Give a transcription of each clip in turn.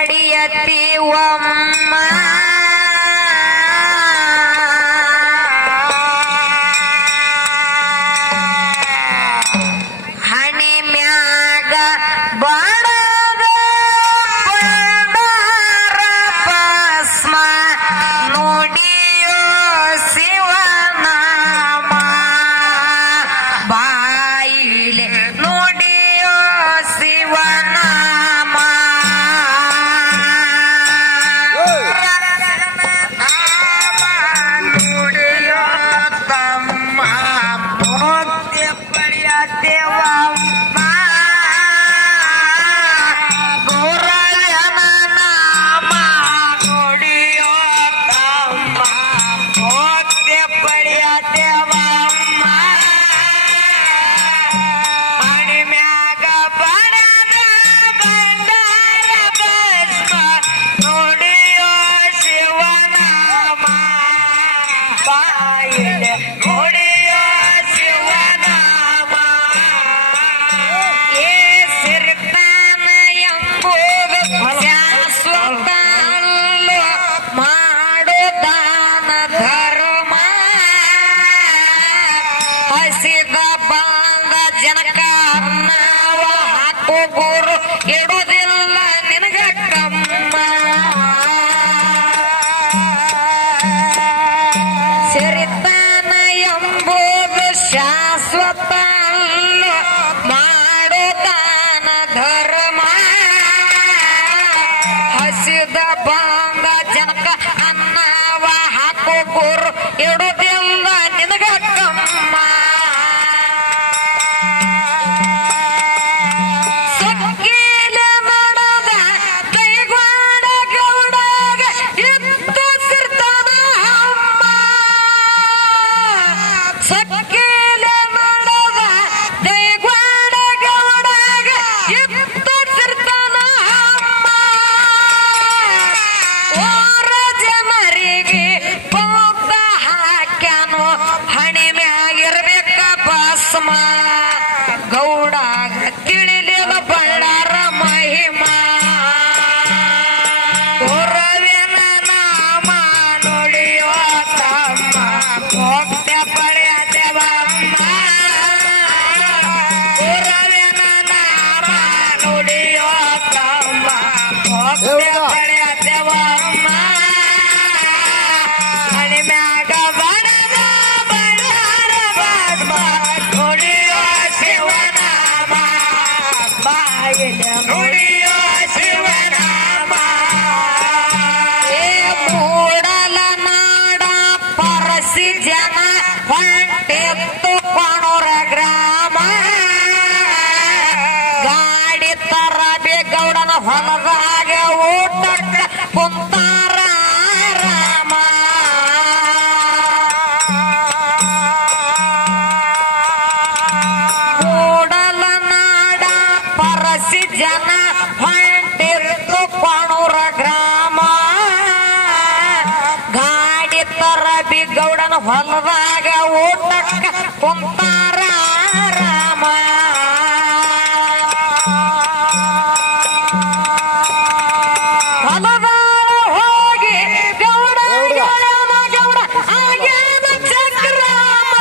ಪಡೆಯತೀವಮ್ಮ ಹಣೆ ಮ್ಯಾಗ ಬಡದ ಬಂಡಾರ ಭಸ್ಮ ನುಡಿಯೋ ಶಿವನಾಮ ಬಾಯಿಲೆ ನುಡಿಯೋ ಶಿವನಾಮ ನುಡಿಯೋ ತಮ್ಮ ಭಕ್ತಿ ಪಡೆಯದೇವಮ್ಮ ಗುರುವಿನ ನಾಮ ನುಡಿಯೋ ತಮ್ಮ ಭಕ್ತಿ ಪಡೆಯದೇವಮ್ಮ ಮಣಿ ಮ್ಯಾಗ ಬಡದ ಬಂಡಾರ ಭಸ್ಮ ನುಡಿಯೋ ಶಿವನಾಮ ಬಾಯಿಲೆ ನುಡಿಯೋ ಶಿವನಾಮ ಏ ಸಿರ್ತಾನ ಎಂಬುದು ಶಾಶ್ವತ ಅಲ್ಲ ಮಾಡು ದಾನ ಧರ್ಮ ಹಸಿದ ಬಂದ ಜನಕ ಅನ್ನವ ಹಾಕು ಗುರು ಇಡುವುದಿಲ್ಲ ನಿನಗ ಕಮ್ಮ ಸಿರಿತಾನ ಎಂಬುದು ಶಾಶ್ವತ ಅಲ್ಲ ಮಾಡು ದಾನ ಧರ್ಮ ಹಸಿದ ಬಂದ ಜನಕ ಅನ್ನವ ಹಾಕು ಗುರು ಇಡುವುದಿಲ್ಲ ನಿನಗ ಕಮ್ಮ ಸೊಕ್ಕಿಲೆ ಮಾಡದ ಕೈವಾಡ ಗೌಡಗ ಇತ್ತು ಸಿರ್ತಾನ ಅಮ್ಮ ಸೊಕ್ಕಿಲೆ ಮಾಡದ ಕೈವಾಡ ಗೌಡಗ ಇತ್ತು ಸಿರ್ತಾನ ಅಮ್ಮ ಓರ ಜನರಿಗೆ ಬೌದ್ಧ ಹಾಕ್ಯಾನೋ ಹಣೆ ಮ್ಯಾಗಿರ್ಬೇಕ ಭಸ್ಮ ಗೌಡಾಗ ತಿಳಿಲಿಲ್ಲ ಬಳ್ಳಾರ ಮಹಿಮಾ ಗುರುವಿನ ನಾಮ ನುಡಿಯೋ ತಮ್ಮ ಭಕ್ತಿ ಪಡೆಯದೇವಮ್ಮ ಗುರುವಿನ ನಾಮ ನುಡಿಯೋ ತಮ್ಮ ಭಕ್ತಿ ಪಡೆಯದೇವಮ್ಮ ಹಣೆ ಮ್ಯಾಗ ಬಡದ ಬಳ್ಳಾರ ಭಸ್ಮ ನುಡಿಯೋ ಶಿವನಾಮ ಬಾಯಿಲೆ ನುಡಿಯೋ ಶಿವನಾಮ ಏ ಮೂಡಲ ನಾಡ ಪರಸಿ ಜನ ಹೊಂಟೆತ್ತು ಕೊಣೂರ ಗ್ರಾಮ ಗಾಡಿ ತರ ಬೇಗೌಡನ ಹೊಲದಾಗ ಊಟಕ್ಕ ಕುಂತಾರ ರಾಮ ಮೂಡಲ ನಾಡ ಪರಸಿ ಜನ ಹೊಂಟಿತ್ತು ಕೊಣೂರ ಗ್ರಾಮ ಗಾಡಿ ತರ ಬಿಗೌಡನ ಹೊಲದಾಗ ಊಟಕ್ಕ ಕುಂತಾರ ರಾಮ ಹೊಲದಾಗ ಹೋಗಿ ಗೌಡ ಗೆಳೆಯನ ಗೌಡ ಆಗ್ಯಾನ ಚಕ್ರಾಮ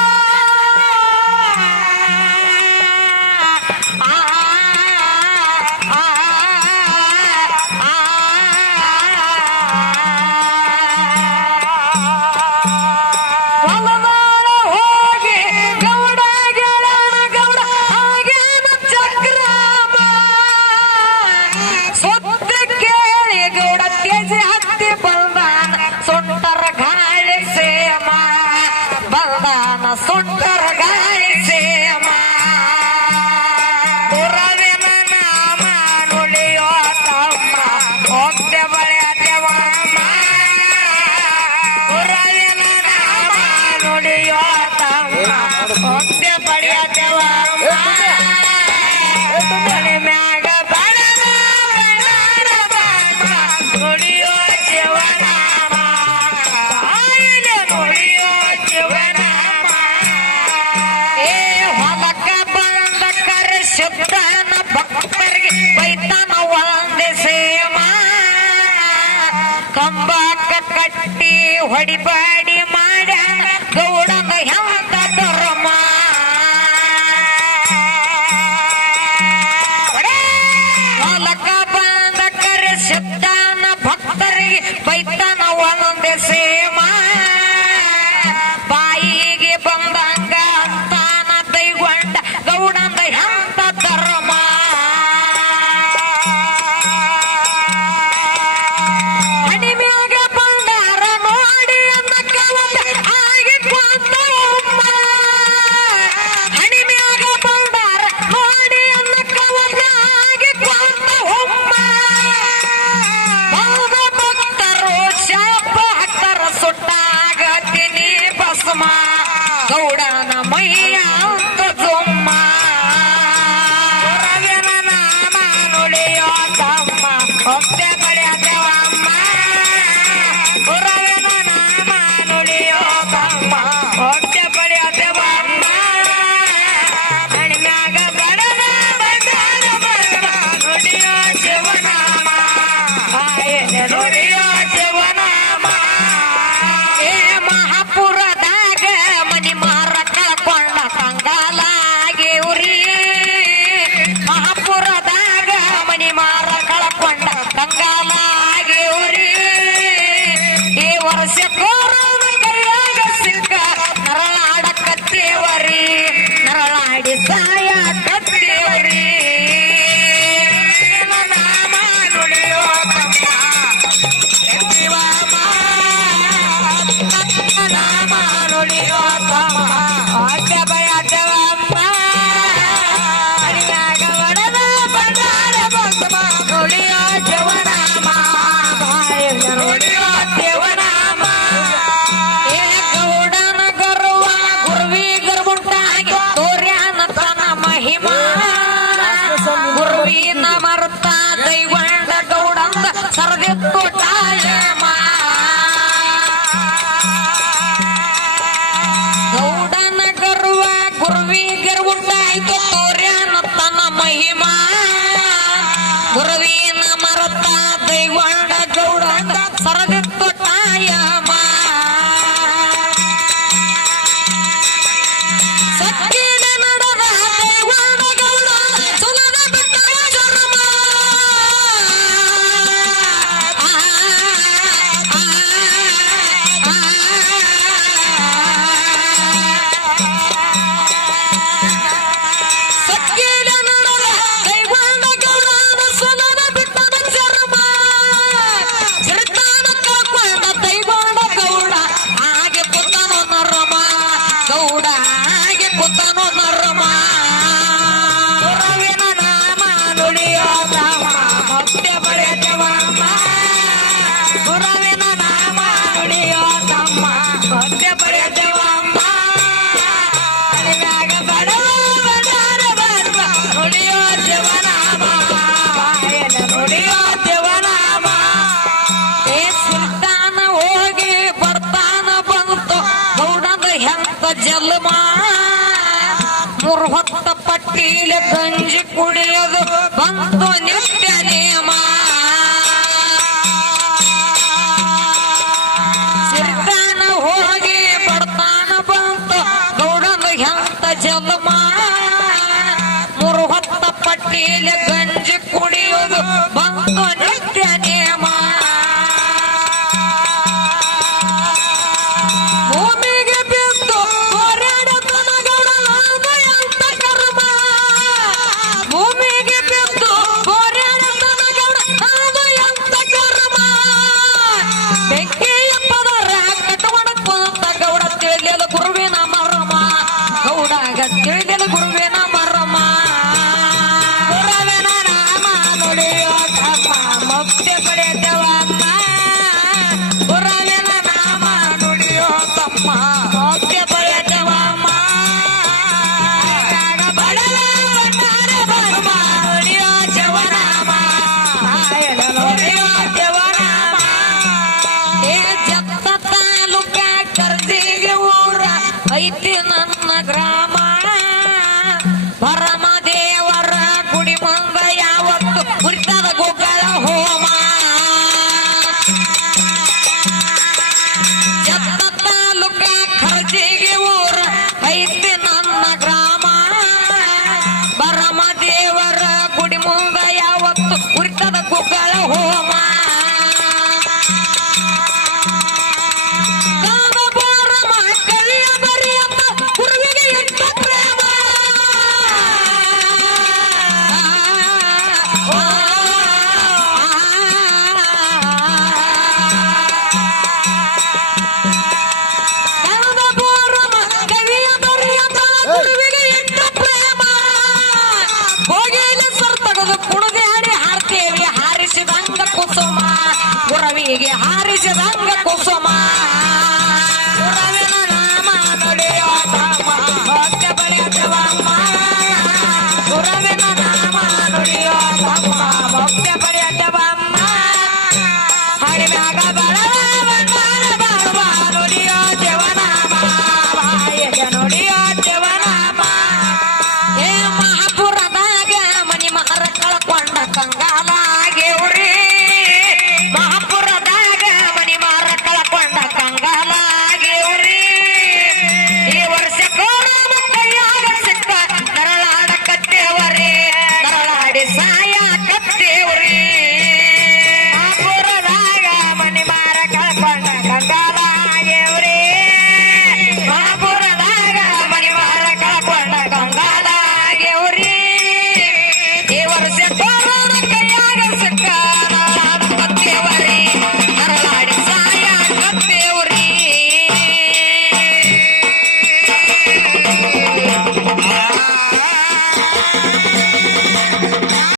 ಹೊಲದಾಗ ಹೋಗಿ ಗೌಡ ಗೆಳೆಯನ ಗೌಡ ಆಗ್ಯಾನ ಚಕ್ರಾಮ ಸುದ್ದಿ ಕೇಳಿ ಗೌಡ ತೇಜಿ ಹತ್ತಿ ಬಂದಾನ ಸುಂಟರ ಗಾಳಿ ಸೇಮ ಬಂದಾನ ಸುಂಟರ ಗಾಳಿ ಸೇಮ ಗುರುವಿನ ನಾಮ ನುಡಿಯೋ ತಮ್ಮ ಭಕ್ತಿ ಪಡೆಯದೇವಮ್ಮ ಗುರುವಿನ ನಾಮ ನುಡಿಯೋ ತಮ್ಮ ಭಕ್ತಿ ಪಡೆಯದೇವಮ್ಮ ಹಣೆ ಮ್ಯಾಗ ಬಡದ ಬಳ್ಳಾರ ಭಸ್ಮ ನುಡಿಯೋ ಕಂಬಕ್ಕ ಕಟ್ಟಿ ಹೊಡಿಬಾಡಿ ಮಾಡ್ಯಾನ ಗೌಡನ ಹೆಂತ ಧರ್ಮ ಹೊಲಕ ಬಂದ ಕರೆಸಿದ್ದಾನ ಭಕ್ತರಿಗೆ ಬೈತಾನ ಒಂದೊಂದೇ ಸೇಮ ಬಾಯಿಗೆ ಬಂದಂಗ ಅಂತಾನ ದೈಗೊಂಡ ಗೌಡಂದ ಹೆಂತ ಧರ್ಮ ಹಣಿಮ್ಯಾಗ ಬಂದಾರ ನೋಡಿ ಅನ್ನಕ್ಕ ಆಗಿ ಕೊಂತ ಉಮ್ಮ ಹಣಿಮ್ಯಾಗ ಬಂದಾರ ನೋಡಿ ಅನ್ನಕ್ಕ ಆಗಿ ಕೊಂತ ಉಮ್ಮ ಬೌದ ಭಕ್ತರು ಶಾಪ ಹಾಕ್ತಾರ ಸುಟ್ಟಾಗತೀನಿ ಭಸ್ಮ ಗೌಡನ ಮೈಯ ಅಂತ ಜುಮ್ಮ ರವಿನ ನಾಮ ನುಡಿಯೋ ತಮ್ಮ ಹೊತ್ತೆ ಬಳಿಯದವಮ್ಮ ರವಿನ ನಾಮ ನುಡಿಯೋ ತಮ್ಮ ಹೊತ್ತೆ ಬಳಿಯದವಮ್ಮ ಹಣಿಮ್ಯಾಗ ಬಡದ ಬಂದಾರ ಬಡದ ನುಡಿಯೋ ಶಿವನಾಮ ಆಯನ ನುಡಿಯೋ ಶಿವನಾಮ ಏ ಮಹಾಪುರದಾಗ ಮನಿ ಮಾರ ಕಳ್ಕೊಂಡ ಕಂಗಾಲಾಗಿ ಉರಿ ಮಹಾಪುರದಾಗ ಮನಿ ಮಾರ ಕಳ್ಕೊಂಡ ಕಂಗಾಲಾಗಿ ಉರಿ ಈ ವರ್ಷ ಕೋರೋನ ಕೈಯಾಗ ಸಿಕ್ಕ ನರಳಾಡ ಕತ್ತೇವರಿ ನರಳಾಡಿ ಸಾಯ ಕತ್ತೇವರಿ ನಾಮ ನುಡಿಯೋ ತಮ್ಮ ಶಿವಮ್ಮ ನಾಮ ನುಡಿಯೋ ತಮ್ಮ ಹೊಟ್ಟೆ ಬಯದವಮ್ಮ ಹಣಿಮ್ಯಾಗ ಬಡದ ಬಂದಾರ ಭಸ್ಮ ನುಡಿಯೋ ಶಿವನಾಮ ಬಾಯಿಗೆ ನುಡಿಯೋ ಶಿವನಾಮ ಏ ಗೌಡನ ಗರ್ವ ಗುರುವಿ ಗರ್ಭುಂಟಾಗಿ ತೋರ್ಯಾನ ತನ ಮಹಿಮಾ ಗುರುವಿನ ಮರ್ತ ದೈವಂಡ ಗೌಡಂದ ಸರದಿತ್ತು ಟಾಯಮ ಗೌಡನ ಗರ್ವ ಗುರುವಿ ಗರ್ವುಂಟಾಯ್ತು ತೋರ್ಯಾನ ತನ್ನ ಮಹಿಮಾ ಗುರುವಿನ ಮರತ ದೈವಂಡ ಗೌಡಂದ ಸರದಿತ್ತು ಟಾಯಮ ಸಕ್ಕಿನ ನಡೆದ ದೈವಂಡ ಗೌಡ ಸುಲದ ಬಿಟ್ಟ ಜನ್ಮ ಸಕ್ಕಿನ ನಡೆದ ದೈವಂಡ ಗೌಡನ ಸುಲದ ಬಿಟ್ಟದ ಜನ್ಮ ಶ್ರೀತಾನ ಕಳ್ಕೊಂಡ ದೈವಂಡ ಗೌಡ ಹಾಗೆ ಕೂತನೋ ನರಮ ಗೌಡ ಹಾಗೆ ಕೂತನೋ ನರಮ ಗುರುವಿನ ನಾಮ ನುಡಿಯೋ ತಮ್ಮ ಹೊಟ್ಟೆ ಬಳೆದವಮ್ಮ ಗುರುವಿನ ನಾಮ ನುಡಿಯೋ ತಮ್ಮ ಹೊಟ್ಟೆ ಬಳೆದವಮ್ಮ ಹಣಿಮ್ಯಾಗ ಬಡವ ಬಂದಾರ ಬರ್ಬ ನುಡಿಯೋ ಶಿವನಾಮ ಬಾಯನ ನುಡಿಯೋ ಶಿವನಾಮ ಏ ಸುಲ್ತಾನ ಹೋಗಿ ಬರ್ತಾನ ಬಂತು ಗೌಡನ ಹೆಂತ ಜಲ್ಮ ಮೂರು ಹೊತ್ತ ಪಟ್ಟೀಲ ಗಂಜಿ ಕುಡಿಯೋದು ಬಂತು ನಿತ್ಯ ನಿಯಮ ಸಿರ್ತಾನ ಹೋಗಿ ಬರ್ತಾನ ಬಂತು ಗೌಡನ ಹೆಂತ ಜಲ್ಮ ಮೂರು ಹೊತ್ತ ಪಟ್ಟೀಲ ಗಂಜಿ ಕುಡಿಯೋದು ಬಂತು ನಿತ್ಯ ನಿಯಮ ಭೂಮಿಗೆ ಬಿದ್ದು ಹೋರಾಡತನ ಗೌಡ ಅದು ಎಂತ ಕರ್ಮ ಭೂಮಿಗೆ ಬಿದ್ದು ಹೋರಾಡತನ ಗೌಡ ಅದು ಎಂತ ಕರ್ಮ ಬೆಂಕಿಯ ಪದರ ಕಟ್ಟವಣ ಕುಂತ ಗೌಡ ತಿಳಿಯದ ಗುರುವಿನ ಮರ್ಮ ಗೌಡಾಗ ತಿಳಿಯದ ಗುರುವಿನ ಮರ್ಮ ಗುರುವಿನ ನಾಮ ನುಡಿಯೋ ತಮ್ಮ ಮುಕ್ತಿ ಪಡೆದವಮ್ಮ ಗುರುವಿನ ನಾಮ ನುಡಿಯೋ ತಮ್ಮ ಮುಕ್ತಿ ಪಡೆದವಮ್ಮ ಬಡವ ಬಂದಾರ ಬರ್ಮ ನುಡಿಯೋ ಶಿವನಾಮ ಆಯನ ನುಡಿಯೋ ಶಿವನಾಮ ಏ ಜತ್ತ ತಾಲೂಕ ಕರ್ಜಿಗೆ ಊರ ಐತಿ ನನ್ನ ಗ್ರಾಮ ಪರಮದೇವರ ಗುಡಿ ಮುಂದ ಯಾವತ್ತು ಕುರಿತದ ಗುಗ್ಗಳ ಹೋಮ ಕೈಗೆ ಹಾರಿಸಿದಂಗ ಕುಸುಮ ಗುರುವಿನ ನಾಮ ನುಡಿಯೋ ತಮ್ಮ ಭಕ್ತ ಪಡೆಯತವಮ್ಮ ಗುರುವಿನ ನಾಮ ನುಡಿಯೋ ತಮ್ಮ ಭಕ್ತ ಪಡೆಯತವಮ್ಮ ಹರಿಮ್ಯಾಗ ಬಲವ ಬಾಳುವ ನುಡಿಯೋ ದೇವನಾಮ ಬಾಯಿಗೆ ನುಡಿಯೋ ದೇವನಾಮ ಏ ಮಹಾಪುರದಾಗ ಮನಿ ಮಹರ ಕಳ್ಕೊಂಡ ಕಂಗಾಲಾಗೇವ್ರಿ ಮಹಾಪುರದಾಗ ಮನಿ ಮಹರ ಕಳ್ಕೊಂಡ ಕಂಗಾಲಾಗೇವ್ರಿ ಈ ವರ್ಷ ಕೋರಮ ಕೈಯಾಗ ಸಿಕ್ಕ ನರಳಾಡಕತ್ತೇವರಿ ನರಳಾಡಿ ಸಾಯ ಕತ್ತೇವ್ರಿ ಮಹಾಪುರದಾಗ ಮನಿ ಮಹರ ಕಳ್ಕೊಂಡ ಕಂಗಾಲಾಗೇವ್ರಿ ಮಹಾಪುರದಾಗ ಮನಿ ಮಹರ ಕಳ್ಕೊಂಡ ಕಂಗಾಲಾಗೇವ್ರಿ ಈ ವರ್ಷ ಕೋರಮ ಕೈಯಾಗ ಸಿಕ್ಕ ನರಳಾಡಕತ್ತೇವರಿ ನರಳಾಡಿ ಸಾಯ ಕತ್ತೇವ್ರಿ